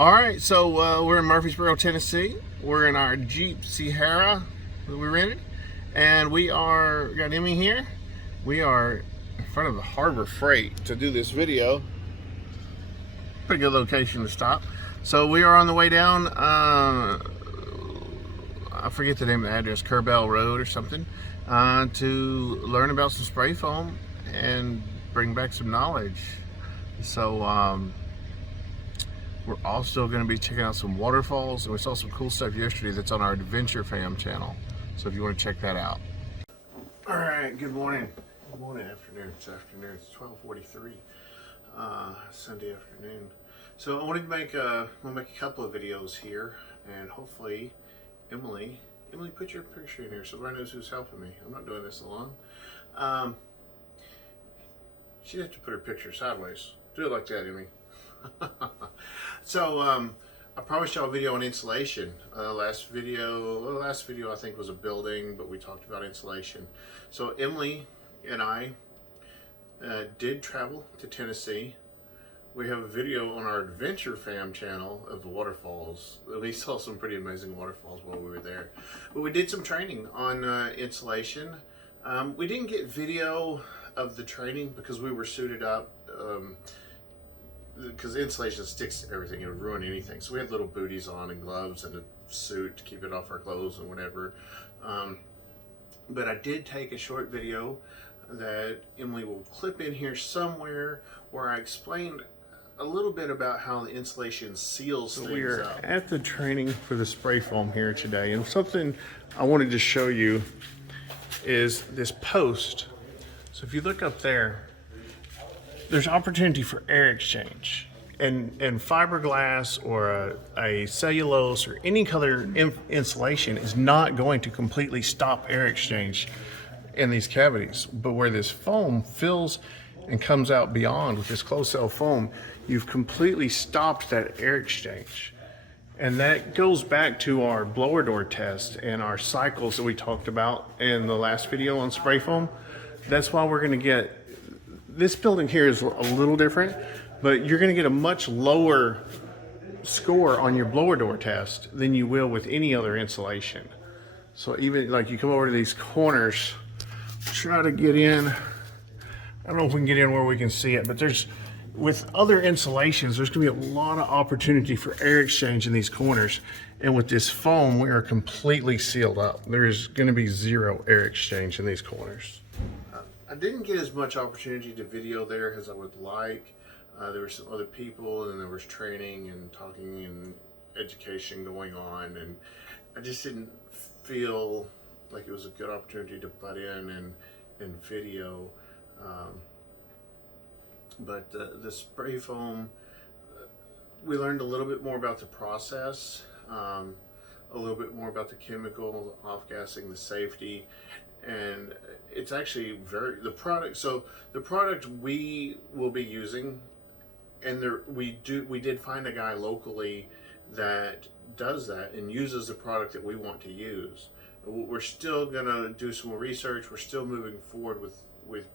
All right, so we're in Murfreesboro, Tennessee. We're in our Jeep Sierra that we rented, and we got Emmy here. We are in front of the Harbor Freight to do this video. Pretty good location to stop. So we are on the way down. I forget the name of the address, Kerbell Road or something, to learn about some spray foam and bring back some knowledge. So. We're also going to be checking out some waterfalls, and we saw some cool stuff yesterday that's on our Adventure Fam channel. So if you want to check that out. All right, good morning. Good morning, afternoon. It's afternoon. It's 12:43, Sunday afternoon. So I wanted to make a couple of videos here, and hopefully, Emily, put your picture in here so everybody knows who's helping me. I'm not doing this alone. She'd have to put her picture sideways. Do it like that, Emmy. So I promised y'all a video on insulation. Last video I think was a building, but we talked about insulation. So Emily and I did travel to Tennessee. We have a video on our Adventure Fam channel of the waterfalls. We saw some pretty amazing waterfalls while we were there. But we did some training on insulation. We didn't get video of the training because we were suited up. Because insulation sticks to everything, it would ruin anything. So we had little booties on and gloves and a suit to keep it off our clothes and whatever. But I did take a short video that Emily will clip in here somewhere where I explained a little bit about how the insulation seals things up. We are at the training for the spray foam here today, and something I wanted to show you is this post. So if you look up there, there's opportunity for air exchange, and fiberglass or a cellulose or any color insulation is not going to completely stop air exchange in these cavities. But where this foam fills and comes out beyond with this closed cell foam, you've completely stopped that air exchange. And that goes back to our blower door test and our cycles that we talked about in the last video on spray foam. That's why we're gonna get, this building here is a little different, but you're going to get a much lower score on your blower door test than you will with any other insulation. So even like you come over to these corners, try to get in. I don't know if we can get in where we can see it, but with other insulations, there's going to be a lot of opportunity for air exchange in these corners. And with this foam, we are completely sealed up. There is going to be zero air exchange in these corners. I didn't get as much opportunity to video there as I would like. There were some other people, and there was training and talking and education going on, and I just didn't feel like it was a good opportunity to butt in and video. But the spray foam, we learned a little bit more about the process, a little bit more about the chemical, off-gassing, the safety. And it's actually the product we will be using, and we did find a guy locally that does that and uses the product that we want to use. We're still gonna do some more research. We're still moving forward with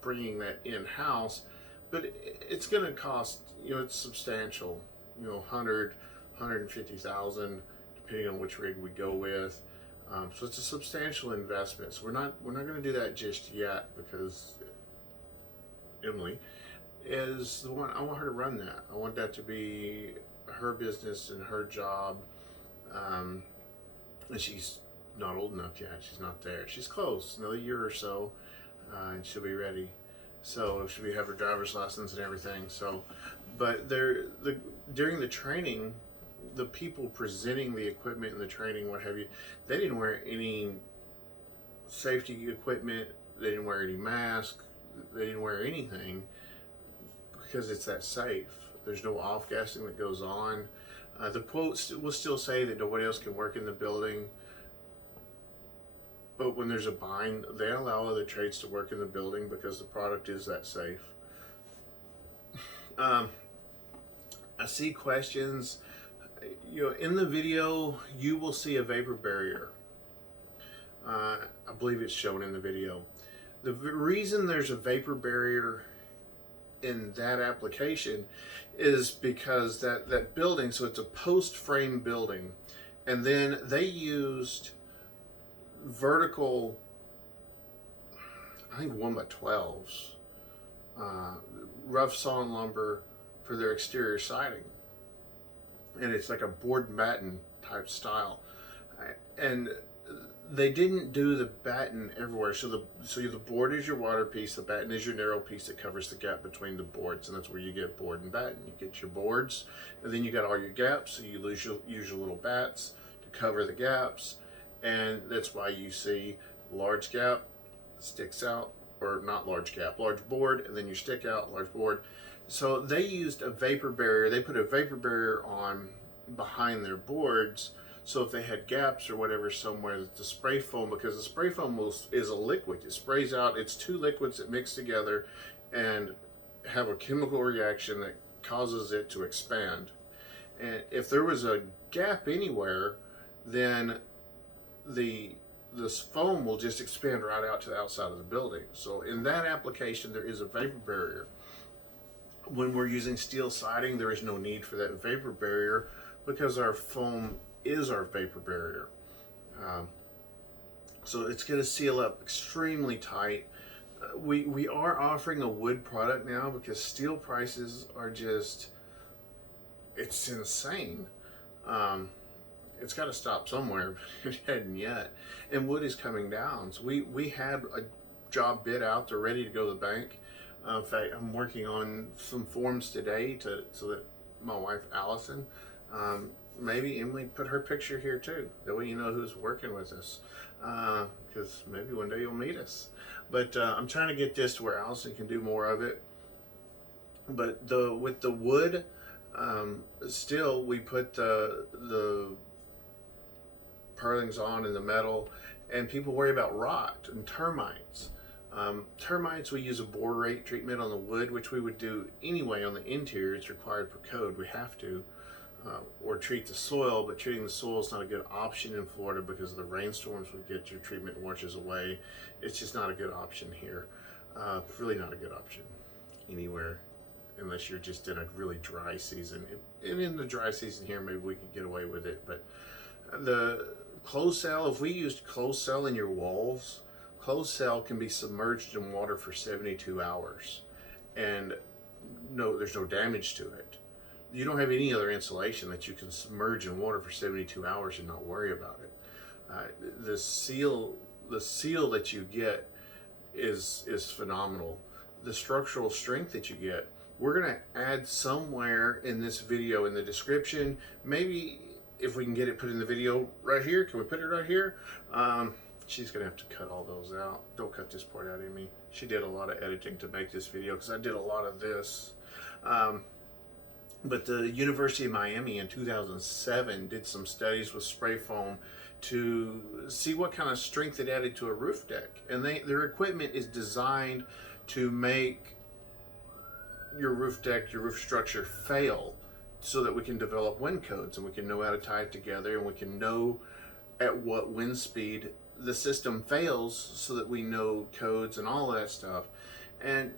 bringing that in-house, but it's gonna cost, it's substantial, 150,000 depending on which rig we go with. So it's a substantial investment. So we're not going to do that just yet because Emily is the one. I want her to run that. I want that to be her business and her job. And she's not old enough yet. She's not there. She's close. Another year or so, and she'll be ready. So she'll have her driver's license and everything. So, but during the training, the people presenting the equipment and the training, what have you, they didn't wear any safety equipment. They didn't wear any mask. They didn't wear anything because it's that safe. There's no off-gassing that goes on. The quotes will still say that nobody else can work in the building. But when there's a bind, they allow other trades to work in the building because the product is that safe. I see questions. In the video, you will see a vapor barrier. I believe it's shown in the video. The reason there's a vapor barrier in that application is because that building, so it's a post frame building, and then they used vertical, I think 1x12s, rough sawn lumber for their exterior siding, and it's like a board and batten type style, and they didn't do the batten everywhere. So the board is your water piece, the batten is your narrow piece that covers the gap between the boards, and that's where you get board and batten. You get your boards, and then you got all your gaps, so you use your little bats to cover the gaps, and that's why you see large gap sticks out, or not large gap, large board, and then you stick out, large board. So they used a vapor barrier. They put a vapor barrier on behind their boards, so if they had gaps or whatever somewhere, that the spray foam, because the spray foam is a liquid, it sprays out. It's two liquids that mix together and have a chemical reaction that causes it to expand. And if there was a gap anywhere, then this foam will just expand right out to the outside of the building. So in that application, there is a vapor barrier. When we're using steel siding, there is no need for that vapor barrier because our foam is our vapor barrier. So it's going to seal up extremely tight. We are offering a wood product now because steel prices are just, it's insane. It's got to stop somewhere, but it hadn't yet. And wood is coming down. So we had a job bid out. They're ready to go to the bank. In fact, I'm working on some forms today so that my wife, Allison, maybe Emily put her picture here too. That way you know who's working with us. Because maybe one day you'll meet us. But I'm trying to get this to where Allison can do more of it. But with the wood, still we put the purlins on in the metal, and people worry about rot and termites. Termites, we use a bore rate treatment on the wood, which we would do anyway on the interior. It's required per code. We have to. Or treat the soil, but treating the soil is not a good option in Florida because of the rainstorms. We get your treatment washes away. It's just not a good option here. Really not a good option anywhere, unless you're just in a really dry season. And in the dry season here, maybe we could get away with it. But the closed cell, if we used closed cell in your walls, closed cell can be submerged in water for 72 hours. And no, there's no damage to it. You don't have any other insulation that you can submerge in water for 72 hours and not worry about it. The seal that you get is phenomenal. The structural strength that you get, we're going to add somewhere in this video in the description. Maybe if we can get it put in the video right here. Can we put it right here? She's going to have to cut all those out. Don't cut this part out, Amy. She did a lot of editing to make this video because I did a lot of this. But the University of Miami in 2007 did some studies with spray foam to see what kind of strength it added to a roof deck. And their equipment is designed to make your roof deck, your roof structure fail so that we can develop wind codes and we can know how to tie it together and we can know at what wind speed the system fails so that we know codes and all of that stuff. And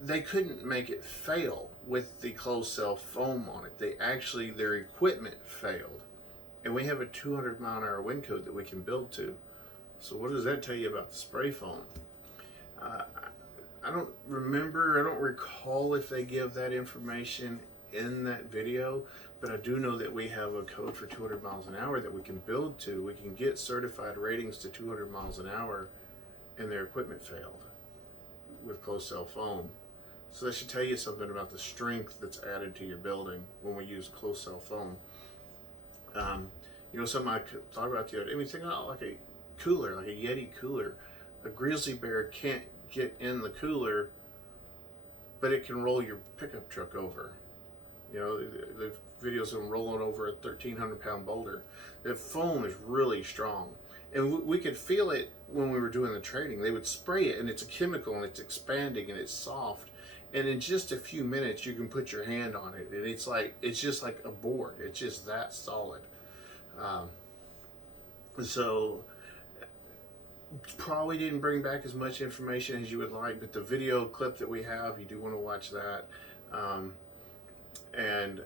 they couldn't make it fail with the closed cell foam on it. Their equipment failed. And we have a 200-mile-an-hour wind code that we can build to. So what does that tell you about the spray foam? I don't recall if they give that information in that video, but I do know that we have a code for 200 miles an hour that we can build to. We can get certified ratings to 200 miles an hour, and their equipment failed with closed cell foam. So that should tell you something about the strength that's added to your building when we use closed cell foam. Something I thought about the other day, I mean, think about like a cooler, like a Yeti cooler. A grizzly bear can't get in the cooler, but it can roll your pickup truck over. The videos of them rolling over a 1,300-pound boulder. The foam is really strong. And we could feel it when we were doing the training. They would spray it, and it's a chemical, and it's expanding, and it's soft. And in just a few minutes, you can put your hand on it, and it's just like a board. It's just that solid. So Probably didn't bring back as much information as you would like, but the video clip that we have, you do want to watch that. And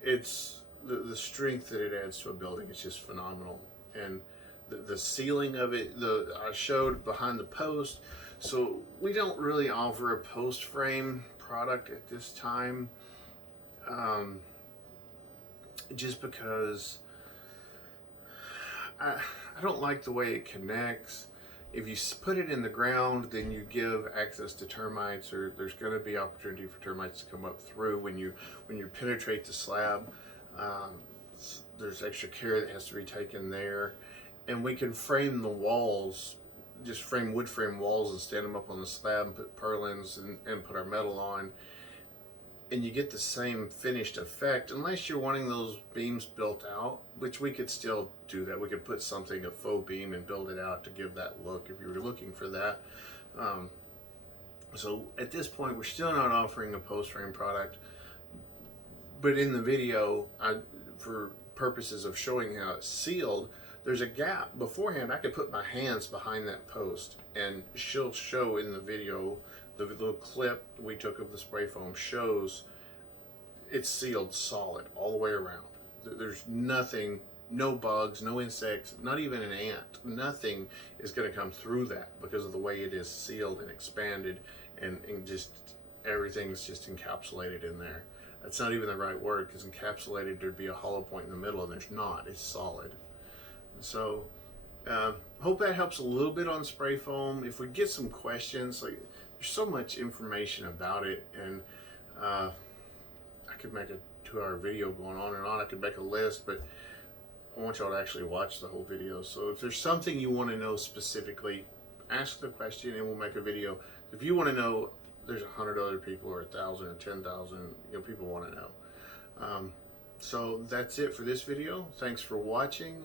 it's the strength that it adds to a building is just phenomenal. And the ceiling of it, I showed behind the post. So we don't really offer a post frame product at this time, just because I don't like the way it connects. If you put it in the ground, then you give access to termites, or there's going to be opportunity for termites to come up through when you penetrate the slab. There's extra care that has to be taken there, and we can frame the walls, just frame wood frame walls and stand them up on the slab and put purlins and put our metal on, and you get the same finished effect, unless you're wanting those beams built out, which we could still do that. We could put something, a faux beam, and build it out to give that look if you were looking for that. So at this point, we're still not offering a post frame product, but in the video, for purposes of showing how it's sealed, there's a gap beforehand. I could put my hands behind that post, and she'll show in the video, the little clip we took of the spray foam shows it's sealed solid all the way around. There's nothing, no bugs, no insects, not even an ant. Nothing is going to come through that because of the way it is sealed and expanded, and just everything's just encapsulated in there. That's not even the right word, because encapsulated, there'd be a hollow point in the middle, and there's not. It's solid. So hope that helps a little bit on spray foam. If we get some questions, like, there's so much information about it, and I could make a 2-hour video going on and on. I could make a list, but I want y'all to actually watch the whole video. So if there's something you want to know specifically, ask the question and we'll make a video. If you want to know, there's 100 other people, or 1,000 or 10,000, people want to know. So that's it for this video. Thanks for watching.